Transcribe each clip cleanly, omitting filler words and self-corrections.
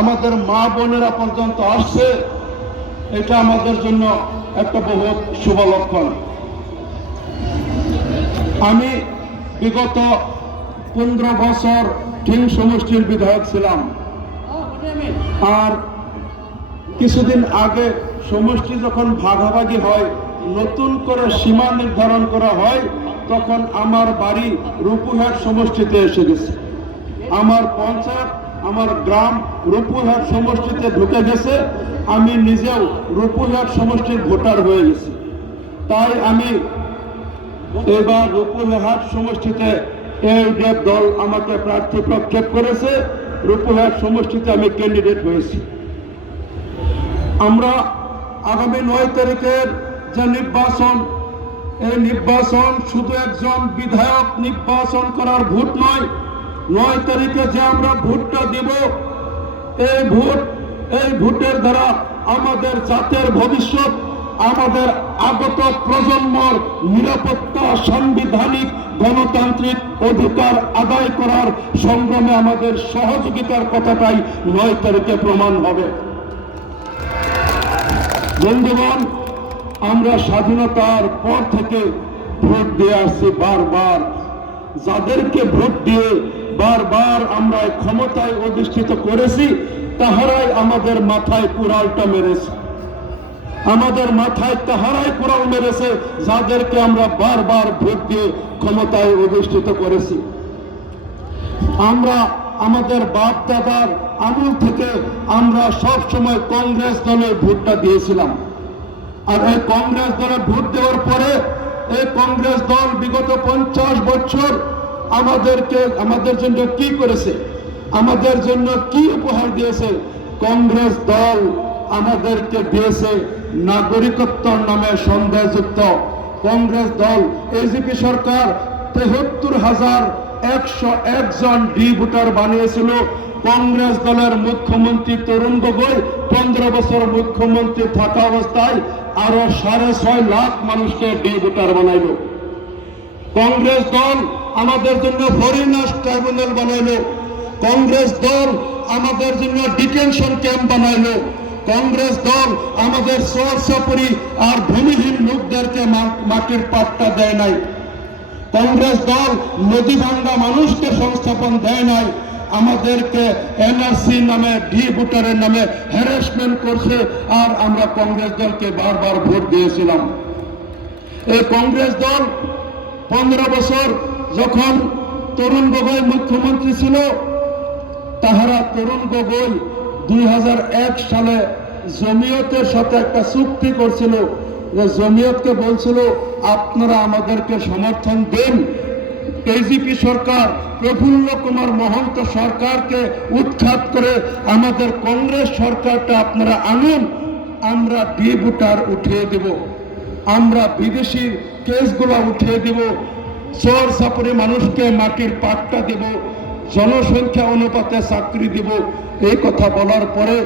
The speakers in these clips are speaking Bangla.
আমাদের মা বোনেরা পর্যন্ত আসছে, এটা আমাদের জন্য একটা বহুত শুভ লক্ষণ। আমি বিগত 15 বছর ঢিং সমষ্টির বিধায়ক ছিলাম। আর কিছুদিন আগে সমষ্টি যখন ভাগাভাগি হয়, নতুন করে সীমা নির্ধারণ করা হয়, তখন আমার বাড়ি রূপুরহাট সমষ্টিতে এসে গেছে। আমার পঞ্চায়েত, আমার গ্রাম রূপুরহাট সমষ্টিতে ঢুকে গেছে। আমি নিজেও রূপুরহাট সমষ্টির ভোটার হয়ে গেছি। তাই আমি এবার রূপুরহাট সমষ্টিতে ইউডিএফ দল আমাকে প্রার্থী প্রক্ষেপ করেছে। রূপুরহাট সমষ্টিতে আমি ক্যান্ডিডেট হয়েছি। আমরা আগামী 9 তারিখের যে নির্বাচন, এই নির্বাচন শুধু একজন বিধায়ক নির্বাচন করার ভোট নয়। 9 তারিখে যে আমরা ভোটটা দিব, এই ভোটের দ্বারা আমাদের জাতের ভবিষ্যৎ, আমাদের আগত প্রজন্মর নিরাপত্তা, সাংবিধানিক গণতান্ত্রিক অধিকার আদায় করার সংগ্রামে আমাদের সহযোগিতার কথাটাই 9 তারিখে প্রমাণ হবে। বন্ধুগণ, আমরা স্বাধীনতার পর থেকে ভোট দিয়ে আসছি বারবার। যাদেরকে ভোট দিয়ে বারবার আমরা ক্ষমতায় অধিষ্ঠিত করেছি, তাহারাই আমাদের মাথায় কুড়ালটা মেরেছে। আমাদের মাথায় তাহারাই কুড়াল মেরেছে যাদেরকে আমরা বারবার ভোট দিয়ে ক্ষমতায় অধিষ্ঠিত করেছি। আমরা আমাদের বাপ দাদার আমল থেকে আমরা সব সময় কংগ্রেস দলে ভোটটা দিয়েছিলাম। আর এই কংগ্রেস দলে ভোট দেওয়ার পরে এই কংগ্রেস দল বিগত 50 বছর আমাদের জন্য কি করেছে, আমাদের জন্য কি উপহার দিয়েছে? কংগ্রেস দল আমাদেরকে দিয়েছে নাগরিকত্বর নামে সন্দেহযুক্ত। কংগ্রেস দল, এজিপি সরকার 73,101 জন ডি ভোটার বানিয়েছিল। কংগ্রেস দলের মুখ্যমন্ত্রী তরুণ গগৈ 15 বছর মুখ্যমন্ত্রী থাকা অবস্থায় আরো 6.5 লাখ মানুষকে ডি ভোটার বানাইল। কংগ্রেস দল আমাদের জন্য ফরেনার্স ট্রাইব্যুনাল বানাইল। কংগ্রেস দল আমাদের জন্য ডিটেনশন ক্যাম্প বানাইল। কংগ্রেস দল আমাদের শহরসাপুরি আর ভূমিহীন লোকদেরকে মাটির পাট্টা দেয় নাই। কংগ্রেস দল নদী ভাঙ্গা মানুষকে সংস্থাপন দেয় নাই। আমাদেরকে এনআরসি নামে, ডি ভোটারের নামে হ্যারাসমেন্ট করছে। আর আমরা কংগ্রেস দলকে বারবার ভোট দিয়েছিলাম। এই কংগ্রেস দল 15 বছর যখন তরুণ গগৈ মুখ্যমন্ত্রী ছিল, তাহারা তরুণ গগৈ 2001 সালে জমিয়তের সাথে একটা চুক্তি করছিল। যে জমিয়তকে বলছিল, আপনারা আমাদেরকে সমর্থন দেন। এজিপি সরকার প্রফুল্ল কুমার মহন্ত সরকারকে উৎখাত করে আমাদের কংগ্রেস সরকারটা আপনারা আনুন, আমরা ডি ভোটার উঠিয়ে দেব, আমরা বিদেশি কেসগুলো উঠিয়ে দেব, চর চাপড়ি মানুষকে মাটির পাট্টা দেব, জনসংখ্যা অনুপাতে চাকরি দেব। এই কথা বলার পরে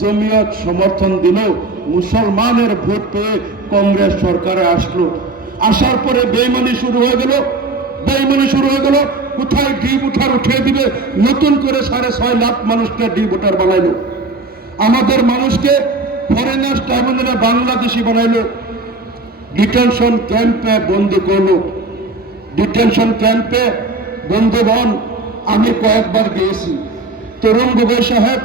জমিয়ত সমর্থন দিল। মুসলমানের ভোট পেয়ে কংগ্রেস সরকারে আসলো। আসার পরে বেইমানি শুরু হয়ে গেল। কোথায় ডি ভোটার উঠিয়ে দিবে, নতুন করে 6.5 লাখ মানুষকে ডি ভোটার বানাইলো। আমাদের মানুষকে ফরেনার্স ট্রাইব্যুনালে বাংলাদেশি বানাইলো। ডিটেনশন ক্যাম্পে বন্দি করলো। ডিটেনশন ক্যাম্পে বন্ধুগণ, আমি কয়েকবার গিয়েছি। তরুণ গগৈ সাহেব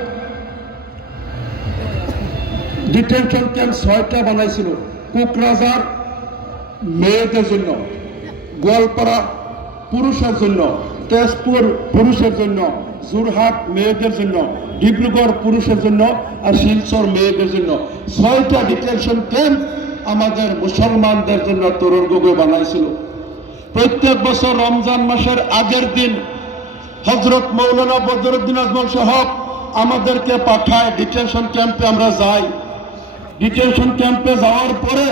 ডিটেনশন ক্যাম্প 6টা বানাইছিল। কোকরাঝার মেয়েদের জন্য, গোয়ালপাড়া পুরুষের জন্য, তেজপুর পুরুষের জন্য, যোরহাট মেয়েদের জন্য, ডিব্রুগড় পুরুষের জন্য, আর শিলচর মেয়েদের জন্য 6টা ডিটেনশন ক্যাম্প আমাদের মুসলমানদের জন্য তরুণ গগৈ বানাইছিল। প্রত্যেক বছর রমজান মাসের আগের দিন হযরত মাওলানা বদরুদ্দিন আজমল সাহেব আমাদেরকে পাঠায় ডিটেনশন ক্যাম্পে। আমরা যাই। ডিটেনশন ক্যাম্পে যাওয়ার পরে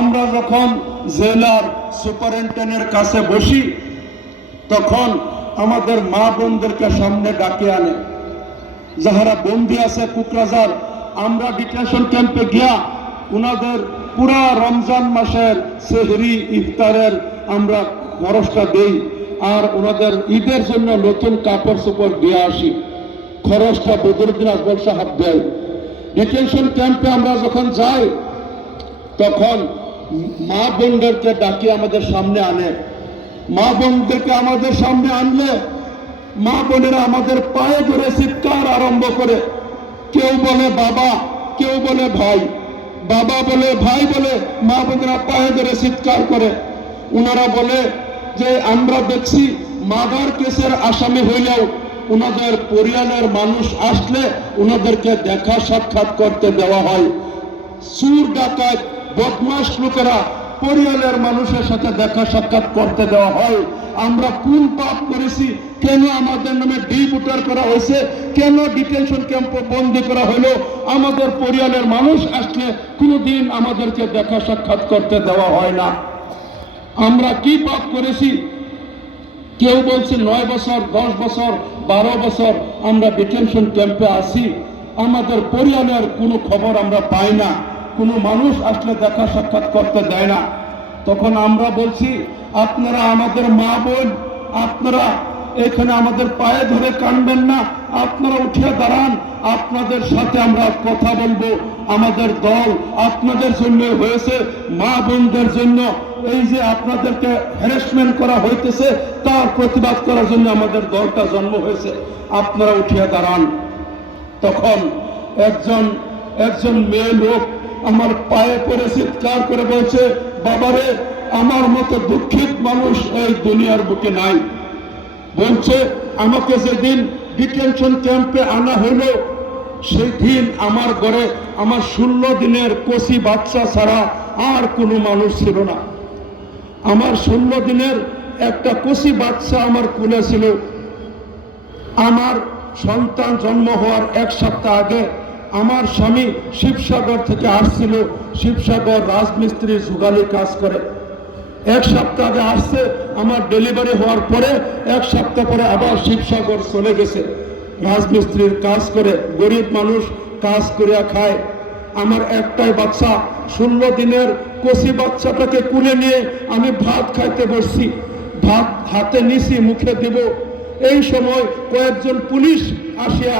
আমরা যখন জেলার সুপারিনটেন্ডেন্টের কাছে বসি, তখন আমাদের মা বোনদেরকে সামনে ডাকে আনে, যাহারা বন্দী আছে কোকরাঝার। আমরা ডিটেনশন ক্যাম্পে গিয়া ওনাদের পুরা রমজান মাসের সেহরি ইফতারের আমরা খরচটা দেই, আর ওনাদের ঈদের জন্য নতুন কাপড় চোপড় দিয়ে আসি। খরচটা বদরুদ্দিন আজমল সাহেব দেয়। ডিটেনশন ক্যাম্পে আমরা যখন যাই তখন মা বোনদেরকে ডাকি আমাদের সামনে আনে। মা বোনদেরকে আমাদের সামনে আনলে মা বোনেরা আমাদের পায়ে ধরে চিৎকার আরম্ভ করে। কেউ বলে বাবা, কেউ বলে ভাই, বাবা বলে ভাই বলে মা বোনেরা পায়ে ধরে চিৎকার করে। ওনারা বলে যে আমরা দেখছি মার্ডার কেসের আসামি হইলেও ওনাদের পরিবারের মানুষ আসলে ওনাদেরকে দেখা সাক্ষাৎ করতে দেওয়া হয়। চুর ডাকাত বদমাশ লোকেরা পরিবারের মানুষের সাথে দেখা সাক্ষাৎ করতে দেওয়া হয়। আমরা কোন পাপ করেছি? কেন আমাদের নামে ডিপোর্টার করা হয়েছে? কেন ডিটেনশন ক্যাম্পে বন্দী করা হলো? আমাদের পরিবারের মানুষ আসলে কোনোদিন আমাদেরকে দেখা সাক্ষাৎ করতে দেওয়া হয় না। আমরা কি পাপ করেছি? কেউ বলছে 9 বছর, 10 বছর, 12 বছর আমরা ডিটেনশন ক্যাম্পে আছি, আমাদের পরিবারের কোনো খবর আমরা পাই না, কোনো মানুষ আসলে দেখা সাক্ষাৎ করতে দেয় না। তখন আমরা বলছি আপনারা আমাদের মা বোন, আপনারা এখানে আমাদের পায়ে ধরে কাঁদবেন না, আপনারা উঠে দাঁড়ান, আপনাদের সাথে আমরা কথা বলবো। আমাদের দল আপনাদের জন্য হয়েছে, মা বোনদের জন্য। এই যে আপনাদেরকে হ্যারাসমেন্ট করা হইতেছে তার প্রতিবাদ করার জন্য আমাদের দলটা জন্ম হয়েছে, আপনারা উঠিয়ে দাঁড়ান। তখন একজন মেয়ে লোক আমার পায়ে পড়ে চিৎকার করে বলছে, বাবারে আমার মতো দুঃখিত মানুষ এই দুনিয়ার বুকে নাই। বলছে আমাকে যেদিন ডিটেনশন ক্যাম্পে আনা হলো সেই দিন আমার ঘরে আমার 16 দিনের কচি বাচ্চা ছাড়া আর কোনো মানুষ ছিল না। আমার 16 দিনের একটা কচি বাচ্চা আমার কোলে ছিল। আমার সন্তান জন্ম হওয়ার 1 সপ্তাহ আগে আমার স্বামী শিবসাগর থেকে আসছিল। শিবসাগর রাজমিস্ত্রি যুগালি কাজ করে। 1 সপ্তাহ আগে আসছে, আমার ডেলিভারি হওয়ার পরে 1 সপ্তাহ পরে আবার শিবসাগর চলে গেছে। রাজমিস্ত্রির কাজ করে, গরিব মানুষ কাজ করিয়া খায়। আমার একটাই বাচ্চা, 16 দিনের কচি বাচ্চাটাকে কুলে নিয়ে আমি ভাত খাইতে বসছি। ভাত হাতে নিছি, মুখে দেব। এই সময় কয়েকজন পুলিশ আসিয়া,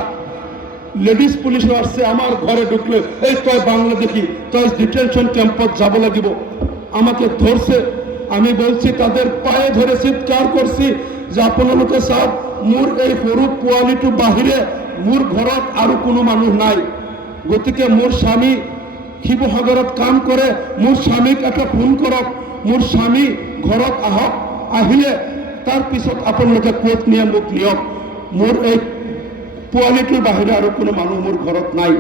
লেডিস পুলিশও আসছে, আমার ঘরে ঢুকলে এই তয় বাংলা দেখি, তয় ডিটেনশন ক্যাম্পত যাব লাগিব। আমাকে ধরছে। আমি বলছি, তাদের পায়ে ধরে চিৎকার করছি যে আপোনালোকে চাওক মোৰ এই সৰু পোৱালিটো বাহিৰে মোৰ ঘৰত আৰু কোনো মানুহ নাই। গতিকে মোৰ স্বামী শিৱসাগৰত কাম কৰে, মোৰ স্বামীক এটা ফোন কৰক, মোৰ স্বামী ঘৰত আহক, আহিলে তাৰ পিছত আপোনালোকে ক'ত নিয়ে মোক নিয়ক। মোৰ এই পোৱালিটোৰ বাহিৰে আৰু কোনো মানুহ মোৰ ঘৰত নাই।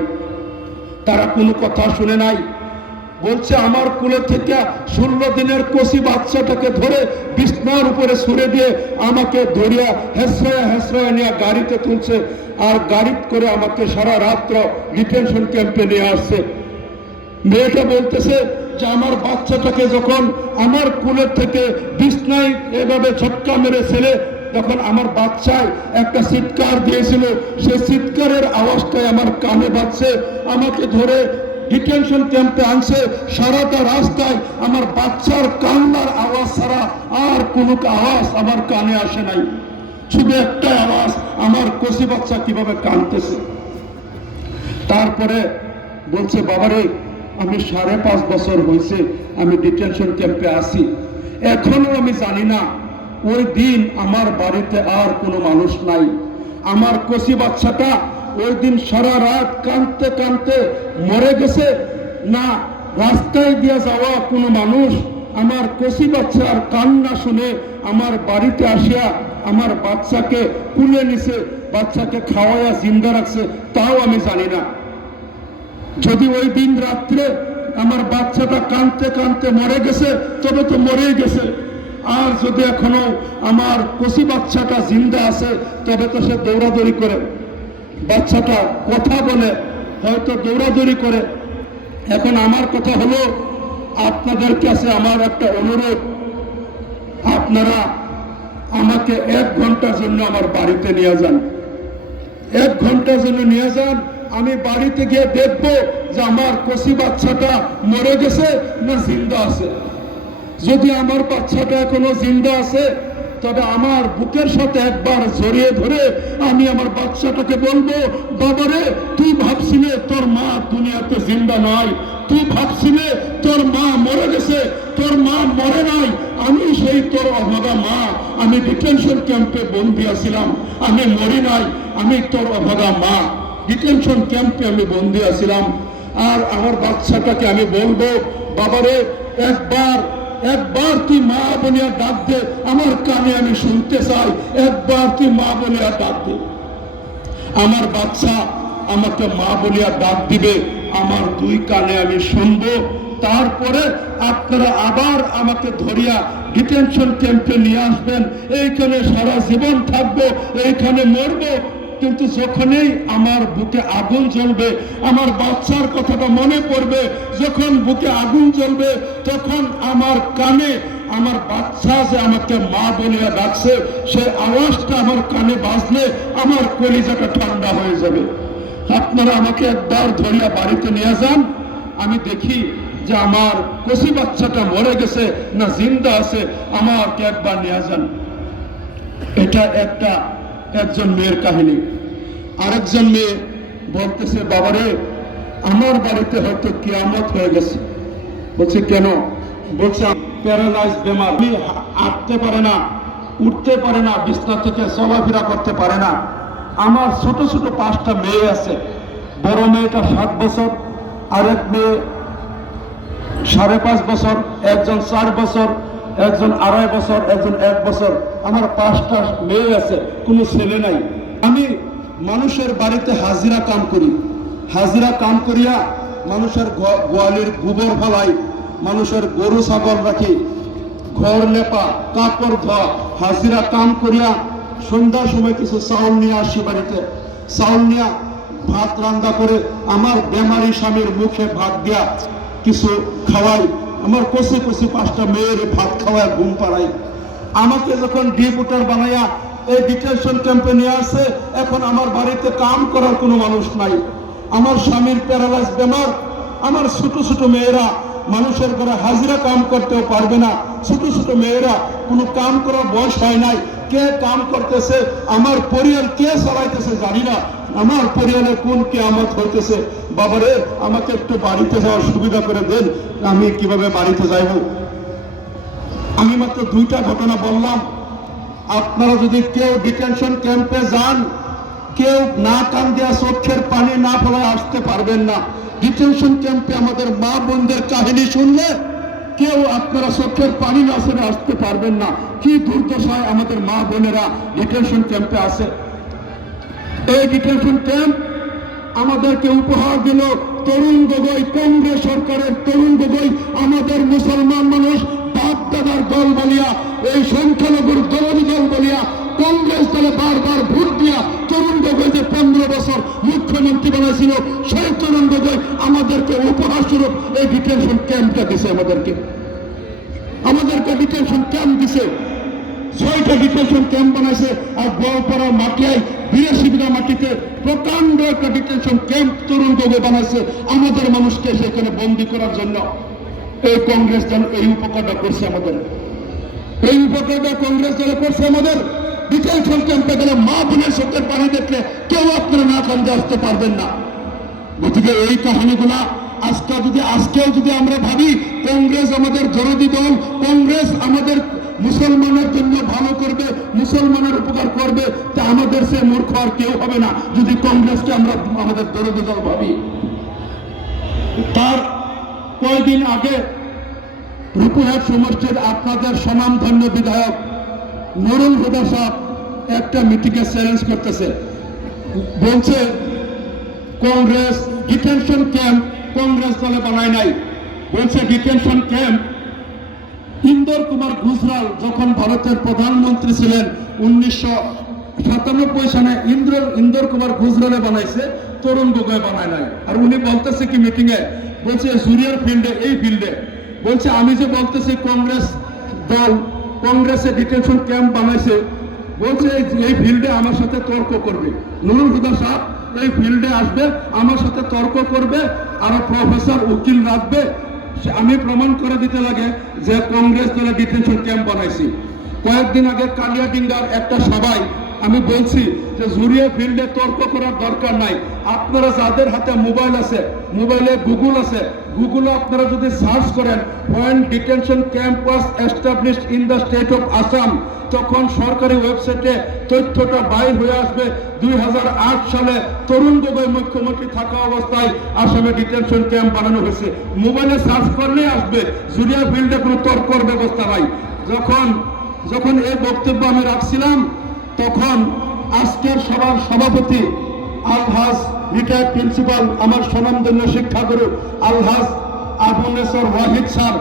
তারা কোনো কথা শুনে নাই। বলছে আমার কোলে থেকে 16 দিনের কচি বাচ্চাটাকে ধরে বিছনার উপরে ছুড়ে দিয়ে আমাকে ধরিয়া হেসরায়া নিয়ে গাড়িতে তুলছে, আর গাড়ি করে আমাকে সারা রাত্র ডিটেনশন ক্যাম্পে নিয়ে আসছে। মেয়েটা বলতেছে যে আমার বাচ্চাটাকে যখন আমার কোলে থেকে বিছনায় এভাবে ঝটকা মেরে ছেলে, তখন আমার বাচ্চায় একটা চিৎকার দিয়েছিল, সেই চিৎকারের আওয়াজটাই আমার কানে বাজছে। আমাকে ধরে ডিটেনশন ক্যাম্পে আনছে, সারাটা রাস্তায় আমার বাচ্চার কান্নার আওয়াজ ছাড়া আর কোনো আওয়াজ আমার কানে আসে নাই। শুধু একটা আওয়াজ, আমার কচি বাচ্চা কিভাবে কাঁদতেছে। তারপরে বলছে, বাবারে আমি 5.5 বছর হয়েছে আমি ডিটেনশন ক্যাম্পে আসি, এখনো আমি জানি না ওই দিন আমার বাড়িতে আর কোনো মানুষ নাই। আমার কচি বাচ্চাটা ওই দিন সারা রাত কাঁদতে কাঁদতে মরে গেছে না রাস্তায় দিয়ে যাওয়া কোনো মানুষ আমার কচি বাচ্চার কান্না শুনে আমার বাড়িতে আসিয়া আমার বাচ্চাকে কুলে নিছে, বাচ্চাকে খাওয়াইয়া জিন্দা রাখছে, তাও আমি জানি না। যদি ওই দিন রাত্রে আমার বাচ্চাটা কাঁদতে কাঁদতে মরে গেছে তবে তো মরেই গেছে, আর যদি এখনো আমার কচি বাচ্চাটা জিন্দা আছে তবে তো সে দৌড়াদৌড়ি করে, বাচ্চাটা কথা বলে, হয়তো দৌড়াদৌড়ি করে। এখন আমার কথা হলো, আপনাদের কাছে আমার একটা অনুরোধ, আপনারা আমাকে 1 ঘন্টার জন্য আমার বাড়িতে নিয়ে যান। 1 ঘন্টার জন্য নিয়ে যান, আমি বাড়িতে গিয়ে দেখব যে আমার কচি বাচ্চাটা মরে গেছে না জিন্দা আছে। যদি আমার বাচ্চাটা এখনো জিন্দা আছে তবে আমার বুকের সাথে একবার জড়িয়ে ধরে আমি আমার বাচ্চাটাকে বলবো, বাবারে তুই ভাবছিলে তোর মা দুনিয়াতে জিন্দা নাই, তুই ভাবছিলে তোর মা মরে গেছে, তোর মা মরে নাই। আমি সেই তোর অভাগা মা, আমি ডিটেনশন ক্যাম্পে বন্দী আছিলাম, আমি মরি নাই, আমি তোর অভাগা মা, ডিটেনশন ক্যাম্পে আমি বন্দী আছিলাম। আর আমার বাচ্চাটাকে আমি বলবো, বাবারে একবার তুই মা বলিয়া ডাক দে, আমার কানে আমি শুনতে চাই, একবার তুই মা বলিয়া ডাক দে। আমার বাচ্চা আমাকে মা বলিয়া ডাক দিবে, আমার দুই কানে আমি শুনবো। তারপরে আপনারা আবার আমাকে ধরিয়া ডিটেনশন ক্যাম্পে নিয়ে আসবেন, এইখানে সারা জীবন থাকবো, এইখানে মরবো। কিন্তু যখনই আমার বুকে আগুন জ্বলবে, আমার বাচ্চার কথাটা মনে পড়বে, যখন বুকে আগুন জ্বলবে, তখন আমার কানে আমার বাচ্চা যে আমাকে মা বলিয়া ডাকছে, সে আওয়াজটা আমার কানে বাজলে আমার কলিজাটা ঠান্ডা হয়ে যাবে। আপনারা আমাকে একবার ধরিয়া বাড়িতে নিয়ে যান, আমি দেখি যে আমার কচি বাচ্চাটা মরে গেছে না জিন্দা আছে, আমাকে একবার নিয়ে যান। এটা একজন মেয়ের কাহিনী। আরেকজন মেয়ে বলতেছে, বাবারে আমার বাড়িতে হয়তো কিয়ামত হয়ে গেছে। বলছে কেন? বলছে প্যারালাইজ বেমার, আমি হাঁটতে পারে না, উঠতে পারে না, বিছনা থেকে চলাফেরা করতে পারে না। আমার ছোট ছোট 5টা মেয়ে আছে, বড় মেয়েটা 7 বছর, আরেক মেয়ে 5.5 বছর, একজন 4 বছর, একজন 2.5 বছর, একজন 1 বছর। আমার 5টা মেয়ে আছে, কোনো ছেলে নাই। আমি মানুষের বাড়িতে হাজিরা কাম করি, হাজিরা কাম করিয়া মানুষের গোয়ালির গোবর ফেলাই, মানুষের গরু ছাগল রাখি, ঘর লেপা, কাপড় ধোয়া, হাজিরা কাম করিয়া সন্ধ্যার সময় কিছু চাউল নিয়ে আসি বাড়িতে। চাউল নিয়ে ভাত রান্না করে আমার বেমারি স্বামীর মুখে ভাত দিয়া কিছু খাওয়াই, আমার কষে 5টা মেয়ের ভাত খাওয়ায় ঘুম পাড়াই। আমাকে যখন ডিপুটার বানাইয়া এই ডিটেনশন ক্যাম্পে নিয়ে আসে, এখন আমার বাড়িতে কাম করার কোনো মানুষ নাই। আমার স্বামীর প্যারালাইজ বেমার, আমার ছোট ছোট মেয়েরা মানুষের ঘরে হাজিরা কাম করতেও পারবে না। ছোট ছোট মেয়েরা কোনো কাম করার বয়স হয় নাই, কে কাম করতেছে, আমার পরিবার কে চালাইতেছে জানি না, আমার পরিবারের কোন কিয়ামত হইতেছে। বাবারে আমাকে একটু বাড়িতে যাওয়ার সুবিধা করে দেন, আমি কিভাবে বাড়িতে যাইব? আমি মাত্র 2টা ঘটনা বললাম। আপনারা যদি কেউ ডিটেনশন ক্যাম্পে যান, কেউ না কান দেওয়া চোখের পানি না ফেলায় আসতে পারবেন না। ডিটেনশন ক্যাম্পে আমাদের মা বোনদের কাহিনী শুনলে কেউ আপনারা চোখের পানি না ছেড়ে আসতে পারবেন না। কি দুর্দশায় আমাদের মা বোনেরা ডিটেনশন ক্যাম্পে আছে। এই ডিটেনশন ক্যাম্প আমাদেরকে উপহার দিল তরুণ গগৈ, কংগ্রেস সরকারের তরুণ গগৈ। আমাদের মুসলমান মানুষ বাপ দাদার দল বলিয়া, এই সংখ্যালঘুর দলনী দল বলিয়া কংগ্রেস দলে বারবার ভোট দিয়া তরুণ গগৈ যে 15 বছর মুখ্যমন্ত্রী বানাইছিল, সেই তরুণ গগৈ আমাদেরকে উপহার স্বরূপ এই ডিটেনশন ক্যাম্পটা দিছে। আমাদেরকে ডিটেনশন ক্যাম্প দিছে, 6টা ডিটেনশন ক্যাম্প বানাইছে। আর গোয়ালপাড়া মাটিয়ায় 82 বিঘা মাটিতে প্রকাণ্ড একটা ডিটেনশন ক্যাম্প তরুণ গগৈ বানাইছে আমাদের মানুষকে সেখানে বন্দী করার জন্য। এই কংগ্রেস দল এই উপকারটা করছে আমাদের, এই উপকারটা কংগ্রেস দলে করছে আমাদের। ডিটেনশন ক্যাম্পে গেলে মা বোনের চোখের পানি দেখলে কেউ আপনারা না কান্দে আসতে পারবেন না। গতিকে এই কাহিনীগুলা আজকেও যদি আমরা ভাবি কংগ্রেস আমাদের জরুরি দল, কংগ্রেস আমাদের মুসলমানের জন্য ভালো করবে, মুসলমানের উপকার করবে, তা আমাদের সে মূর্খ আর কেউ হবে না যদি কংগ্রেসকে আমরা আমাদের জরুরি দল ভাবি। তার কয়েকদিন আগে রূপহাট সমষ্টির আপনাদের স্বনামধন্য বিধায়ক নুরুল হুদা সাহেব একটা মিটিংয়ে চ্যালেঞ্জ করতেছে, বলছে কংগ্রেস ডিটেনশন ক্যাম্প কংগ্রেস দলে বানায় নাই। বলছে ডিটেনশন ক্যাম্প ইন্দর কুমার গুজরাল যখন ভারতের প্রধানমন্ত্রী ছিলেন 1997 সালে ইন্দর কুমার গুজরালে বানাইছে, তরুণ গগৈ বানায় নাই। আর উনি বলতেছে কি মিটিংয়ে, বলছে জুনিয়র ফিল্ডে, এই ফিল্ডে বলছে আমি যে বলতেছি কংগ্রেস দল কংগ্রেসে ডিটেনশন ক্যাম্প বানাইছে, বলছে এই ফিল্ডে আমার সাথে তর্ক করবে। নুরুল হুদা সাহেব এই ফিল্ডে আসবে, আমার সাথে তর্ক করবে, আর প্রফেসর উকিল রাখবে, আমি প্রমাণ করে দিতে লাগে যে কংগ্রেস দলে ডিটেনশন ক্যাম্প বানাইছি। কয়েকদিন আগে কালিয়াডিঙ্গার একটা সভায় আমি বলছি যে জুরিয়া ফিল্ডে তর্ক করার দরকার নাই। আপনারা যাদের হাতে মোবাইল আছে, মোবাইলে গুগল আছে, গুগলে আপনারা যদি সার্চ করেন when detention camp was established in the state of Assam, তখন সরকারি ওয়েবসাইটে তথ্যটা বাইর হয়ে আসবে 2008 সালে তরুণ গগৈ মুখ্যমন্ত্রী থাকা অবস্থায় আসামে ডিটেনশন ক্যাম্প বানানো হয়েছে। মোবাইলে সার্চ করলেই আসবে। জুরিয়া ফিল্ডে কোনো তর্কর ব্যবস্থা নাই। যখন এই বক্তব্য আমি রাখছিলাম তখন আজকের সভার সভাপতি আলহাজ রিটায়ার্ড প্রিন্সিপাল, আমার স্বনামধন্য শিক্ষাগুরু আলহাজ আবু নেসর ওয়াহিদ স্যার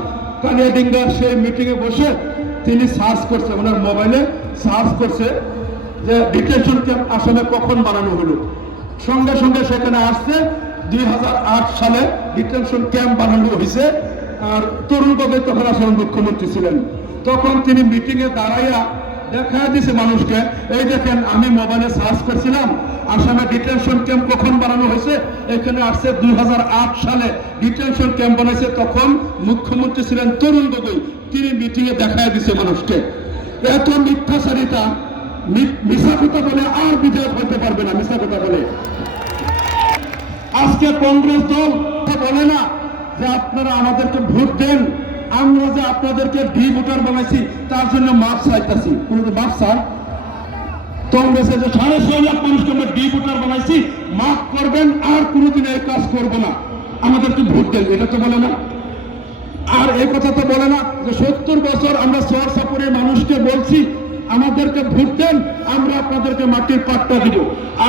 কালিয়াডিঙ্গার সেই মিটিংয়ে বসে তিনি সার্চ করছে, ওনার মোবাইলে সার্চ করছে যে ডিটেনশন ক্যাম্প আসামে কখন বানানো হলো। সঙ্গে সঙ্গে সেখানে আসছে 2008 সালে ডিটেনশন ক্যাম্প বানানো হয়েছে। আর তরুণ গগৈ তখন আসামের মুখ্যমন্ত্রী ছিলেন। তখন তিনি মিটিংয়ে দাঁড়াইয়া দেখা দিছে মানুষকে, এই দেখেন আমি মোবাইলে সার্চ করছিলাম আসামে ডিটেনশন ক্যাম্প কখন বানানো হয়েছে, এখানে আসছে 2008 সালে ডিটেনশন ক্যাম্প বানাইছে। তখন মুখ্যমন্ত্রী ছিলেন তরুণ গগৈ, তিনি মিটিংয়ে দেখায় দিছে মানুষকে। এত মিথ্যাচারিতা, মিথ্যা কথা বলে আর বিজয় হতে পারবে না। মিথ্যা কথা বলে আজকে কংগ্রেস দল বলে না যে আপনারা আমাদেরকে ভোট দেন, আমরা যে আপনাদেরকে ডি ভোটার বানাইছি তার জন্য মাপ চাইতেছি। কোনো মাপ চায়? কংগ্রেসে যে 6.5 লাখ মানুষকে আমরা ডি ভোটার বানাইছি, মাফ করবেন, আর কোনোদিন এই কাজ করবো না, আমাদেরকে ভোট দেন, এটা তো বলে না। আর এই কথা তো বলে না যে 70 বছর আমরা শহর সাপুরের মানুষকে বলছি আমাদেরকে ভোট দেন, আমরা আপনাদেরকে মাটির পাট্টা দিব।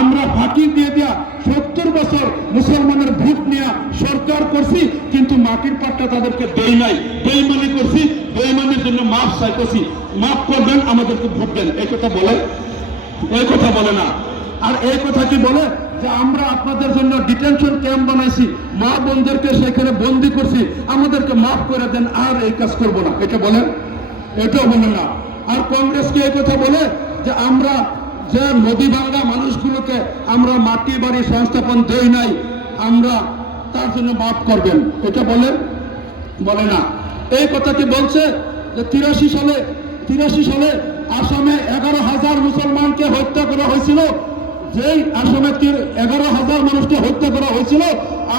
আমরা ফাঁকি দিয়ে দেয়া 70 বছর মুসলমানের ভোট নিয়ে সরকার করছি, কিন্তু মাটির পাট্টা তাদেরকে দেই নাই, বেইমানি করছি, বেইমানির জন্য মাফ চাইতেছি, মাফ করবেন, আমাদেরকে ভোট দেন। এই কথা বলে? এই কথা বলে না। আর এই কথা কি বলে যে আমরা আপনাদের জন্য ডিটেনশন ক্যাম্প বানাইছি, মা বোনদেরকে সেখানে বন্দি করছি, আমাদেরকে মাফ করে দেন, আর এই কাজ করব না, এটা বলেন? এটাও বলে না। আর কংগ্রেসকে এই কথা বলে যে আমরা যে নদী ভাঙ্গা মানুষগুলোকে আমরা মাটি বাড়ি সংস্থাপন দেই নাই, আমরা তার জন্য মাফ করবেন, এটা বলে না। এই কথা কি বলছে যে 83 সালে আসামে 11,000 মুসলমানকে হত্যা করা হয়েছিল। যেই আসামে 11,000 মানুষকে হত্যা করা হয়েছিল,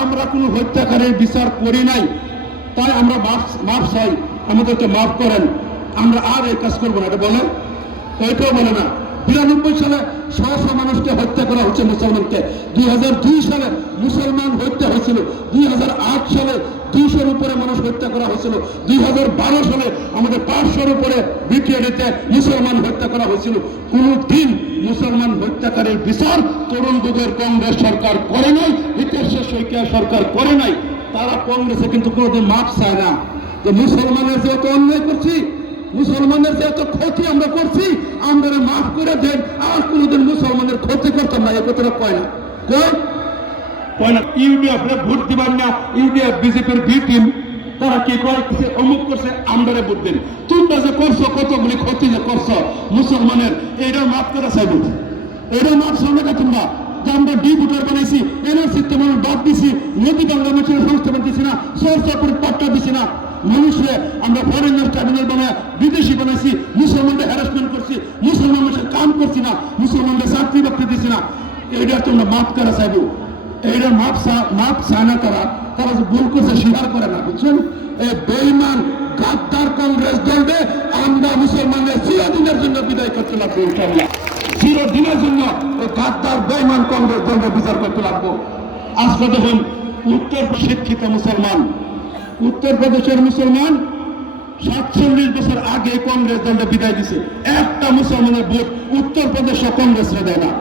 আমরা কোনো হত্যাকারীর বিচার করি নাই, তাই আমরা মাফ চাই, আমাদেরকে মাফ করেন, আমরা আর এই কাজ করবো না, এটা বলে? এটাও বলে না। 92 সালে 100 মানুষকে হত্যা করা হচ্ছে মুসলমানকে। 2002 সালে মুসলমান হত্যা হয়েছিল। 2008 সালে 200-র উপরে মানুষ হত্যা করা হয়েছিল। 2012 সালে আমাদের 500-র উপরে বিটিআরতে মুসলমান হত্যা করা হয়েছিল। কোনদিন মুসলমান হত্যাকারীর বিচার তরুণ গগৈর কংগ্রেস সরকার করে নাই, হিতেশ শইকীয়া সরকার করে নাই। তারা কংগ্রেসে কিন্তু কোনোদিন মাপ চায় না যে মুসলমানের যেহেতু অন্যায় করছি, মুসলমানের যে এত ক্ষতি আমরা করছি, আমরা মাফ করে দেন, আর কোনোদিন মুসলমানের ক্ষতি করতাম না, এই কথাটা কয় না। কয় না। ইউডিএফ ভোট দিবার না, ইউডিএফ বিজেপির বি টিম, তারা কি করছে, অমুক করছে, আমরা ভোট দেন। তোমরা যে করছো, কতগুলি ক্ষতি যে করছো মুসলমানের, এইটা মাফ করে চাইব, এটা মাফ চাইবে না তোমরা। যে আমরা ডি ভোটার বানাইছি, এনআরসি তো মানুষ বাদ দিছি, নদী বাংলা মানুষের সংস্থাপন দিছি না, সরকার করে পাট্টা দিছি না, মানুষে আমরা ফরেনার ট্রাইব্যুনাল বানায় বিদেশি বানাইছি, মুসলমানদের হ্যারাসমেন্ট করছি, মুসলমান মানুষের কাম করছি না, মুসলমানদের চাকরি বাকরি দিছি না, এইটা তোমরা মাফ করা চাইব। এইটা মাফ চায় না তারা যে ভুল করছে স্বীকার করে না, বুঝছেন? এই বেঈমান গাদ্দার কংগ্রেস দলবে আমরা মুসলমানদের চিরদিনের জন্য বিদায় করতে লাগবো, ইনশাআল্লাহ চিরদিনের জন্য এই গাদ্দার বেঈমান কংগ্রেস দলকে বিচার করতে লাগবো। আজকে দেখুন উত্তর শিক্ষিত মুসলমান, উত্তরপ্রদেশের মুসলমান 47 বছর আগে কংগ্রেস দলটা বিদায় দিছে। একটা মুসলমানের ভোট উত্তরপ্রদেশে কংগ্রেসরা দেয় না।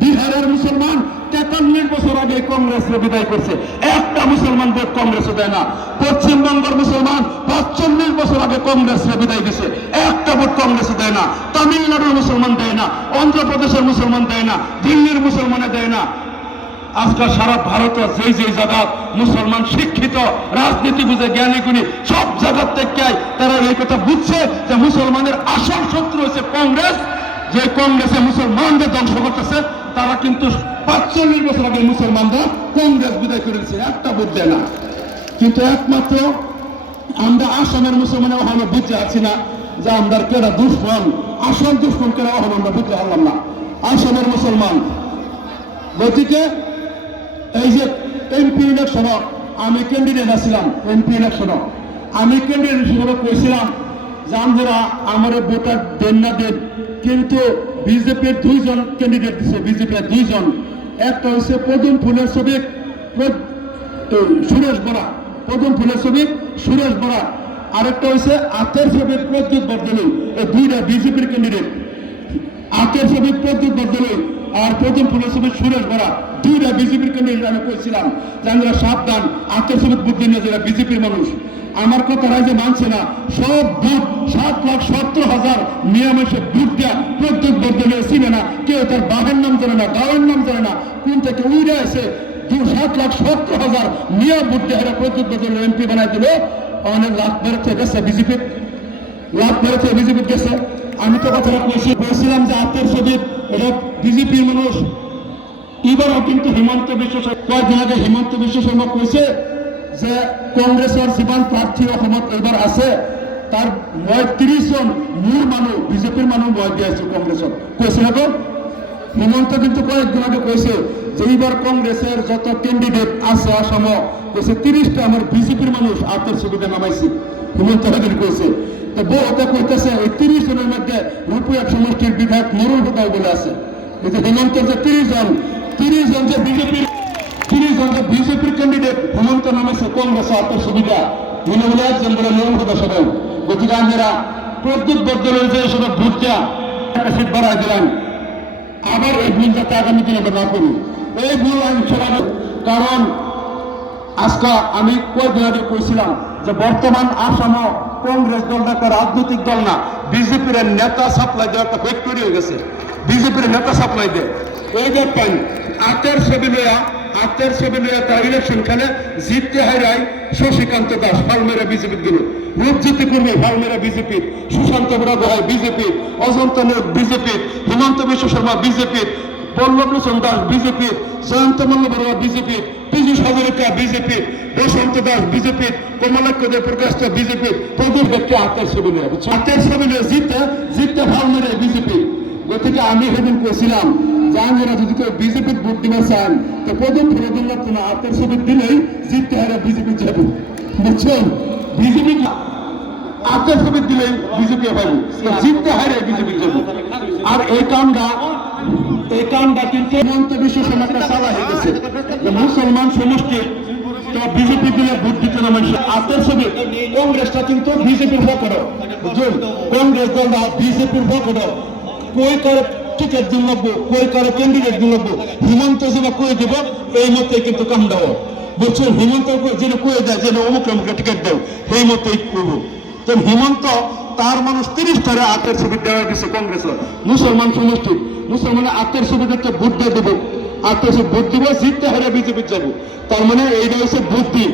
বিহারের মুসলমান 43 বছর আগে কংগ্রেসরা বিদায় করছে, একটা মুসলমান ভোট কংগ্রেসে দেয় না। পশ্চিমবঙ্গের মুসলমান 45 বছর আগে কংগ্রেসরা বিদায় দিছে, একটা ভোট কংগ্রেসে দেয় না। তামিলনাড়ুর মুসলমান দেয় না, অন্ধ্রপ্রদেশের মুসলমান দেয় না, দিল্লির মুসলমানে দেয় না। আজকাল সারা ভারতে যেই জায়গা মুসলমান শিক্ষিত, রাজনীতি বুঝে, জ্ঞানী গুণী, সব জায়গার থেকে তারা এই কথা বুঝছে যে মুসলমানের আসল শত্রু হচ্ছে কংগ্রেস। যে কংগ্রেসে মুসলমানদের ধ্বংস করতেছে, তারা কিন্তু 45 বছর আগে মুসলমানরা কংগ্রেস বিদায় করেছে, একটা ভোট দেয় না। কিন্তু একমাত্র আমরা আসামের মুসলমানের ওখানে বুঝতে আছি না যে আমরা কেনা দুশ্মন, আসল দুশ্মন কেনা এখন আমরা বুঝতে পারলাম না। আসামের মুসলমান গতিকে এই যে এমপি ইলেকশন আমি ক্যান্ডিডেট আছিলাম, এমপি ইলেকশন আমি ক্যান্ডিডেট হিসেবে কইছিলাম যে আমরা আমার ভোটার দেন না দেন, কিন্তু বিজেপির দুইজন ক্যান্ডিডেট দিচ্ছে, বিজেপির দুইজন, একটা হচ্ছে পদুম ফুলের শ্রমিক সুরেশ বরা, পদুম ফুলের শ্রমিক সুরেশ বরা, আরেকটা হচ্ছে আতের শ্রমিক প্রদ্যুৎ বর্দলৈ। এই দুইটা বিজেপির ক্যান্ডিডেট, আতের শ্রমিক প্রদ্যুৎ বর্দলৈ আর পদুম ফুলের শ্রমিক সুরেশ বরা, দুইটা বিজেপির ক্যান্ডিডেট। আমি কইছিলাম যে আমরা সাবধান, আতের শ্রমিক বুদ্ধি নিয়ে যারা বিজেপির মানুষ আমার কথা রাইজে মানছে না। সব বুথ 7,70,000 নিয়মের বুথ দেয়া প্রদ্যুৎ বর্দলৈ চিনে না, কেউ তার বাবার নাম জানে না, গাঁয়ের নাম জানে না, কোন থেকে উড়ে আছে 7,70,000 নিয়ম বুথ দেয়া প্রদ্যুৎ বর্দলৈ এমপি বানাই দিল। অনেক লাভ বেরোতে গেছে বিজেপির, লাভ বেরোতে বিজেপি গেছে। আমি তো কথাটা বলছিলাম যে আত্মের ছবির এটা বিজেপির মানুষ। এবারও কিন্তু হিমন্ত বিশ্ব শর্মা, কয়েকদিন আগে হিমন্ত বিশ্ব শর্মা কইছে যে কংগ্রেসের জীবন প্রার্থী অসমত এবার আছে, তার ৩০ জন মূল মানুষ বিজেপির মানুষ ভয় দিয়েছে কংগ্রেসের, কইছে না? হিমন্ত কিন্তু কয়েকদিন আগে কইছে যে এইবার কংগ্রেসের যত ক্যান্ডিডেট আছে আসাম কইছে 30টা আমার বিজেপির মানুষ আত্মের ছবিতে নামাইছি, হিমন্ত কইছে। তো বউতে কইতেছে ওই 30 জনের মধ্যে রূপয়া সমষ্টির বিধায়ক নুরুল হুদাও বলে আছে। হিমন্তের যে 30 জন যে বিজেপির ক্যান্ডিডেট হিমন্ত নামাইছে কংগ্রেস আত্মের সুবিধা বিনামূল্যে একজন বলে নুরুল হুদা সবাই। গতিকে আমরা প্রদ্যুৎ বর্দলৈর যে সব ভোটটা একটা সিট বাড়াই দিলাম, আবার এই ভুল যাতে আগামী দিনে আমরা না করি, এই ভুল আমি ছড়াবো। কারণ আজকে আমি কয়েকদিন আগে কইছিলাম যে বর্তমান আসাম কংগ্রেস দলটা একটা রাজনৈতিক দল না, বিজেপির নেতা সাপ্লাই দেওয়া একটা ফ্যাক্টরি হয়ে গেছে, বিজেপির নেতা সাপ্লাই দেয়। এই দেখবেন আতের ছবি লইয়া তার ইলেকশন খেলে জিততে হারায় শশীকান্ত দাস ফালমেরা বিজেপির গেল, রূপজ্যোতি কুর্মী ফালমেরা বিজেপির, সুশান্ত বড় গোহাই বিজেপির, অজন্তা নেওগ বিজেপির, হিমন্ত বিশ্ব শর্মা বিজেপির, পল্লভলোচন দাস বিজেপির, জয়ন্ত মল্লবড়ুয়া বিজেপির, পীযূষ হাজরিকা বিজেপির, বসন্ত দাস বিজেপির, কমলাক্ষ দে প্রকাশ বিজেপির, প্রদীপ ব্যক্তি আতের ছবি নিয়ে জিততে ফালমেরা বিজেপি। গতিকে আমি সেদিন কইছিলাম যে আমরা যদি কেউ বিজেপির ভোট দিতে চান তো প্রথম ফেরত লাগতো না, আতের ছবি দিলেই জিততে হারা বিজেপি যাবে, বুঝছেন? বিজেপি আতের ছবি দিলেই বিজেপি পাবো, জিততে হারে বিজেপি যাবো। আর এই কামটা কিন্তু হিমন্ত বিশ্ব শর্মা চালা হয়ে গেছে, মুসলমান সমষ্টি তো বিজেপি দিলে ভোট দিতে না মানুষ। আতের ছবি কংগ্রেসটা কিন্তু বিজেপির ভোট, বুঝছেন? কংগ্রেস দলটা বিজেপির ভোট, কই করে টিকিট দিন লাগবো, কই করে ক্যান্ডিডেট দিন লাগবো, হিমন্ত যেটা কই দেব এই মতে কিন্তু কাম দেবো, বুঝছেন? হিমন্ত যেন কই দেয় যেন অমুক অমুক টিকিট দেব সেই মতেই করবো। তো হিমন্ত তার মানুষ 30টারে আতের ছবি দেওয়া গেছে কংগ্রেসের মুসলমান সমষ্টি, মুসলমানের আতের ছবিতে ভোট দিয়ে দেবো, আতের ছবি ভোট দিব, জিততে হারে বিজেপি যাবো। তার মানে এইটা হচ্ছে বুদ্ধি।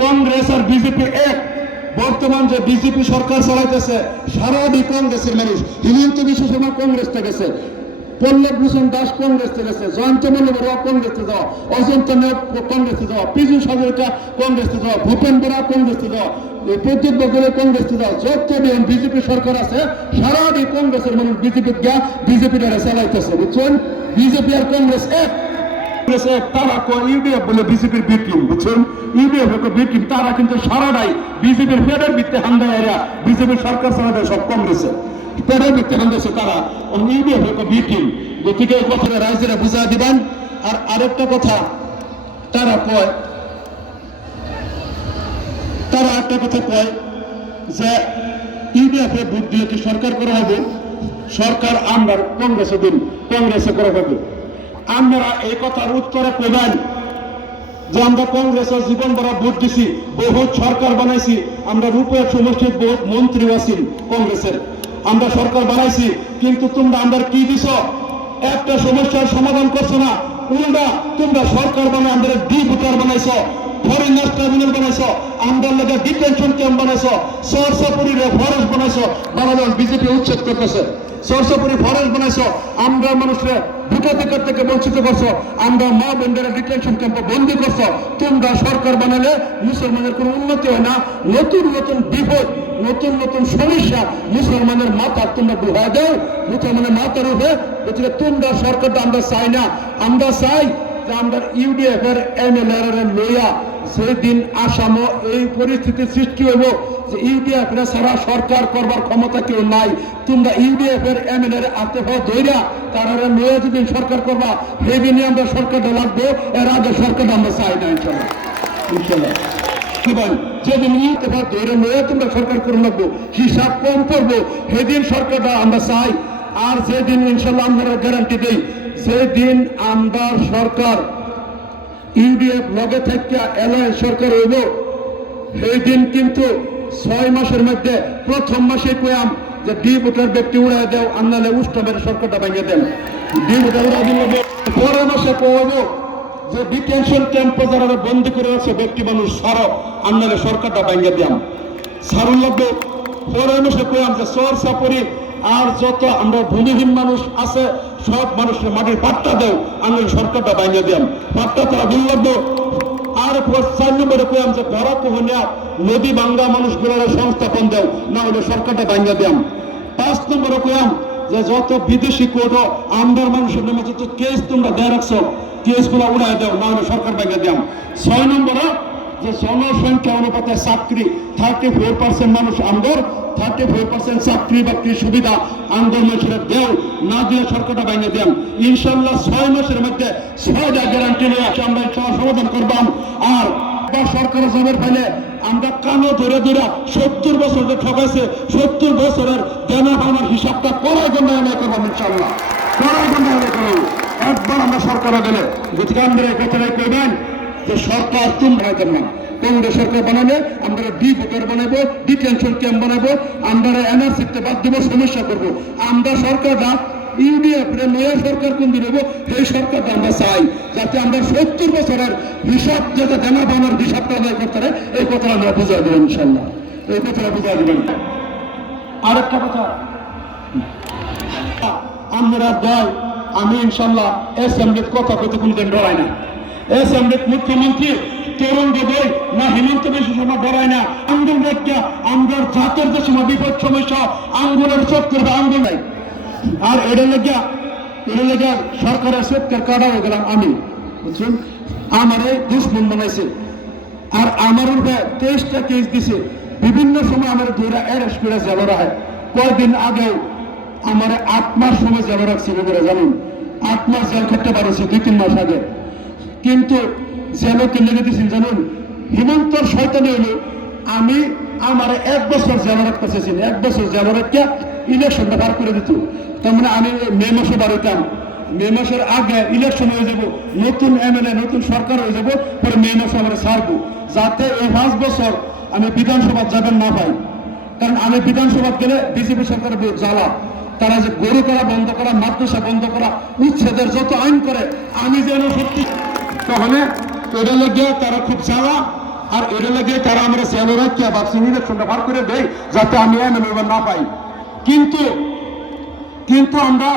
কংগ্রেস আর বিজেপি এক। বর্তমান যে বিজেপি সরকার চালাইতেছে সারাদিন কংগ্রেসের মানুষ, হিমন্ত বিশ্ব শর্মা কংগ্রেস থেকে, পল্লভলোচন দাস কংগ্রেস থেকে, জয়ন্ত মল্লবড়ুয়া কংগ্রেস থেকে যাওয়া, অজন্তা নেওগ কংগ্রেস থেকে যাওয়া, পীযূষ হাজরিকা কংগ্রেস থেকে যাওয়া, ভূপেন বরা কংগ্রেস থেকে যাওয়া, প্রদ্যুৎ বর্দলৈ কংগ্রেস থেকে যাওয়া, যত বিজেপি সরকার আছে সারাদিন কংগ্রেসের মানুষ বিজেপি দ্বারা চালাইতেছে, বুঝছেন? বিজেপি আর কংগ্রেস এক। তারা ইউডিএফ বলে বিজেপির বিটিম, বুঝছেন? ইউডিএফ বিটিম, তারা কিন্তু সারাটাই বিজেপির ফেডার ভিত্তি হান্দায় এরা বিজেপির সরকার চালাতে সব কংগ্রেসের ফেডার ভিত্তি হান্দাছে তারা ইউডিএফ বিটিম। গতিকে এই কথাটা রাজ্যেরা বুঝা দিবেন। আর আরেকটা কথা তারা একটা কথা কয় যে ইউডিএফ এ ভোট দিয়ে কি সরকার করা হবে, সরকার আমরা কংগ্রেসে দিন, কংগ্রেসে করা হবে। আমরা এই কথার উত্তরে কইবেন যে আমরা কংগ্রেসের জীবন ভরা ভোট দিছি, বহুত সরকার বানাইছি, আমরা রূপের সমষ্টির বহুত মন্ত্রী আছি কংগ্রেসের, আমরা সরকার বানাইছি, কিন্তু তোমরা আমরা কি দিছ? একটা সমস্যার সমাধান করছো না, উল্টা তোমরা সরকার বানায় আমরা ভোটার বানাইছ, ফরেনার্স ট্রাইব্যুনাল বানাইছ, আমরা লাগে ডিটেনশন ক্যাম্প বানাইছ, সরসাপুরীর ফরেস্ট বানাইছ, বানানো বিজেপি উচ্ছেদ করতেছে, সরসাপুরি ফরেস্ট বানাইছ, আমরা মানুষরা ভোটাধিকার থেকে বঞ্চিত করছো, আমরা মা বোনদের ডিটেনশন ক্যাম্পে বন্দি করছো। তোমরা সরকার বানালে মুসলমানের কোনো উন্নতি হয় না, নতুন নতুন বিপদ নতুন নতুন সমস্যা মুসলমানের মাথা তোমরা ডুবা দাও, মুসলমানের মাথার উপরে তোমরা সরকারটা আমরা চাই না। আমরা চাই যে আমরা ইউডিএফ এর এমএলএ লইয়া সেদিন আসামও এই পরিস্থিতির সৃষ্টি হইব যে ইউডিএফ এর সারা সরকার করবার ক্ষমতা কেউ নাই। তোমরা ইউডিএফ এর এমএলএ আতে ধৈরা তারা লইয়া যেদিন সরকার করবা সেদিনই আমরা সরকারটা লাগবো, এর আগে সরকারটা আমরা চাই না। ইনশাল্লাহ ইনশাল্লাহ যেদিন ইউটিউব ধৈর্য লইয়া তোমরা সরকার করে লাগবো, হিসাব কম করবো, সেদিন সরকারটা আমরা চাই। আর যেদিন ইনশাল্লাহ আমরা গ্যারান্টি দেই সেদিন আমরা সরকার ইউডিএফ লগে থেকে এলায়েন্স সরকার হইব, সেই দিন কিন্তু 6 মাসের মধ্যে প্রথম মাসে কয়াম যে ডি ভোটার ব্যক্তি উড়াই দেও, আন্নালে উষ্ণবের সরকারটা ভেঙে দেন। ডি ভোটার উড়াই দিলে পরের মাসে কব যে ডিটেনশন ক্যাম্পে যারা বন্দি করে আছে ব্যক্তি মানুষ সারো, আন্নালে সরকারটা ভেঙে দিয়াম সারুন লাগবে। পরের মাসে কয়াম যে চর চাপরি আর যত আমরা ভূমিহীন মানুষ আছে সব মানুষের মাটির পাট্টা দেও, আন্নালে সরকারটা ভেঙে দিয়াম পাট্টা তারা ভুল লাগবে। আর 4 নম্বরে কয়াম যে ঘর কোহনিয়া নদী বাঙ্গা মানুষগুলোর সংস্থাপন দেও, না হলে সরকারটা ভাঙ্গা দিয়াম। 5 নম্বরে কয়াম যে যত বিদেশি কোর্ট আমদার মানুষের নামে যত কেস তোমরা দেয় রাখছো কেসগুলো উড়াই দেও, না হলে সরকার ভাঙ্গা দিয়াম। 6 নম্বরে যে জনসংখ্যা অনুপাতে চাকরি 34% মানুষ আমদার, 34% চাকরি বাকরি সুবিধা আমদার মানুষের দেও, না দিয়ে সরকারটা ভাঙ্গা দিয়াম। ইনশাল্লাহ 6 মাসের মধ্যে 6টা গ্যারান্টি নিয়ে আমরা সমাধান করবাম। আর সরকার জমের ফেলে আমরা কানো ধরে ধরে 70 বছর যে ঠকাইছে 70 বছরের দেনা পাওনার হিসাবটা করার জন্য আমরা করবাম। ইনশাল্লাহ করার জন্য আমরা করব। একবার আমরা সরকার গেলে গতিকে আমরা এই কথাটাই কইবেন যে সরকার তুমি বানাইতেন না, কংগ্রেস সরকার বানালে আমরা ডি ভোটার বানাবো, ডিটেনশন ক্যাম্প বানাবো, আমরা এনআরসিতে বাদ দেবো, সমস্যা করবো। আমরা সরকারটা ইউডিএফ নয়া সরকার কোন দিন হবো সেই সরকারটা আমরা চাই, যাতে আমরা 70 বছরের হিসাব যাতে দেনা পাওনার হিসাবটা আদায় করতে পারে, এই কথাটা আমরা বুঝাই দেবেন। ইনশাল্লাহ এই কথাটা বুঝাই দেবেন। আরেকটা কথা আমরা দল আমি ইনশাল্লাহ অ্যাসেম্বলির কথা কইতে কোনদিন ডরাই না। অ্যাসেম্বলির মুখ্যমন্ত্রী তরুণ গগৈ না হিমন্ত বিশ্ব শর্মা ডরাই না। আন্দোলন আমরা জাতের যে সময় বিপদ সমস্যা আন্দোলনের চোখ করবে আন্দোলন নাই। আর এটা লেগে সরকারের সত্যের কাটা হয়ে গেলাম আমি, বুঝছেন, আমার দুশ্মন বানাইছে। আর আমার উপরে 23টা কেস দিছে, বিভিন্ন সময় আমার ধরে অ্যারেস্ট করে জেল রাখে। কয়েকদিন আগেও আমার 8 মাস সময় জেল রাখছিল বলে জানুন, 8 মাস জেল খেতে পারেছি 2-3 মাস আগে। কিন্তু জেলও কিনে দিয়েছেন জানুন, হিমন্তর শয়তানি হলো আমি আমার 1 বছর জেল রাখতে চেয়েছি, 1 বছর জেল রাখিয়া ইলেকশনটা বার করে দিত। তার মানে আমি মে মাসে বার হইতাম, মে মাসের আগে ইলেকশন হয়ে যাব, নতুন এমএলএ নতুন সরকার হয়ে যাব, পরে মে মাসে আমরা ছাড়বো, যাতে এই 5 বছর আমি বিধানসভা যাবেন না পাই। কারণ আমি বিধানসভা গেলে বিজেপি সরকারের জ্বালা, তারা যে গরু করা বন্ধ করা, মাদ্রাসা বন্ধ করা, উচ্ছেদের যত আইন করে আমি যেন সত্যি তাহলে এটা লেগে তারা খুব জ্বালা। আর এটা লেগে তারা আমরা জেলে রাখিয়া ভাবছি ইলেকশনটা বার করে দেয় যাতে আমি এমএলএ না পাই। কিন্তু আমরা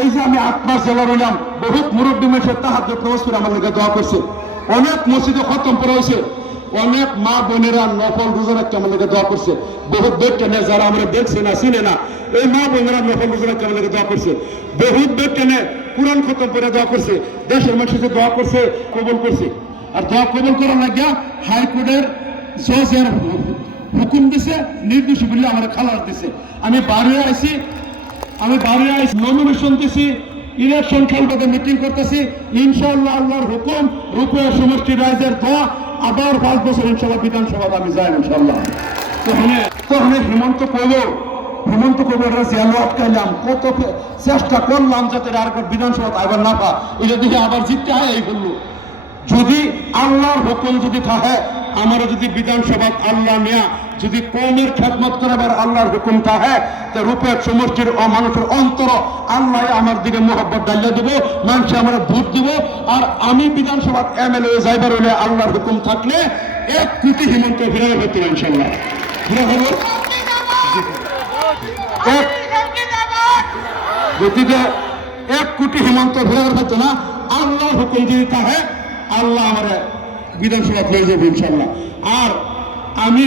এই যে আমি 8 মাস জেলা রইলাম, বহুত মুরব্বী মানুষের তাহাজ্জুদ নামাজ পড়ে আমার লেগে দোয়া করছে, অনেক মসজিদে খতম পড়া হয়েছে, অনেক মা বোনেরা নফল রোজা রাখতে আমার লেগে দোয়া করছে, বহুত ব্যক্তি যারা আমরা দেখছে না চিনে না এই মা বোনেরা নফল রোজা রাখতে আমার লেগে দোয়া করছে, বহুত ব্যক্তি কোরআন খতম করে দোয়া করছে, দেশের মানুষের দোয়া করছে, কবুল করছে। আর দোয়া কবুল করার লাগিয়া হাইকোর্টের জজের হুকুম দিছে, নির্দেশ বললে আমার খালাস দিছে। আমি বাড়ি আইছি নমিনেশন দিছি, ইলেকশন খেলতে মিটিং করতেছি। ইনশাআল্লাহ আল্লাহর হুকুম রূপে সমষ্টি রাইজের দোয়া আবার 5 বছর ইনশাআল্লাহ বিধানসভা আমি যাই ইনশাআল্লাহ। তখন হিমন্ত কবির জেল আটকাইলাম, কত চেষ্টা করলাম যাতে আরেকবার বিধানসভা আবার না পা, এটা দিকে আবার জিততে হয়। এই বললো যদি আল্লাহর হুকুম যদি থাকে, আমার যদি বিধানসভা আল্লাহ নিয়া যদি কৌমের খেদমত করাবার আল্লাহর হুকুম থাকে, তো রূপের সমষ্টির মানুষের অন্তর আল্লাহ আমার দিকে মোহব্বত ডালিয়ে দেবো, মানুষ আমার ভোট দিব। আর আমি বিধানসভা এমএলএ যাইবার হলে আল্লাহর হুকুম থাকলে 1 কোটি হিমন্ত ফিরে হতো ইনশাল্লাহ, ফিরে হবো। গতিকে 1 কোটি হিমন্ত ফিরে হতো না, আল্লাহর হুকুম যদি থাকে আল্লাহ আমার বিধানসভা হয়ে যাবে ইনশাল্লাহ। আর আমি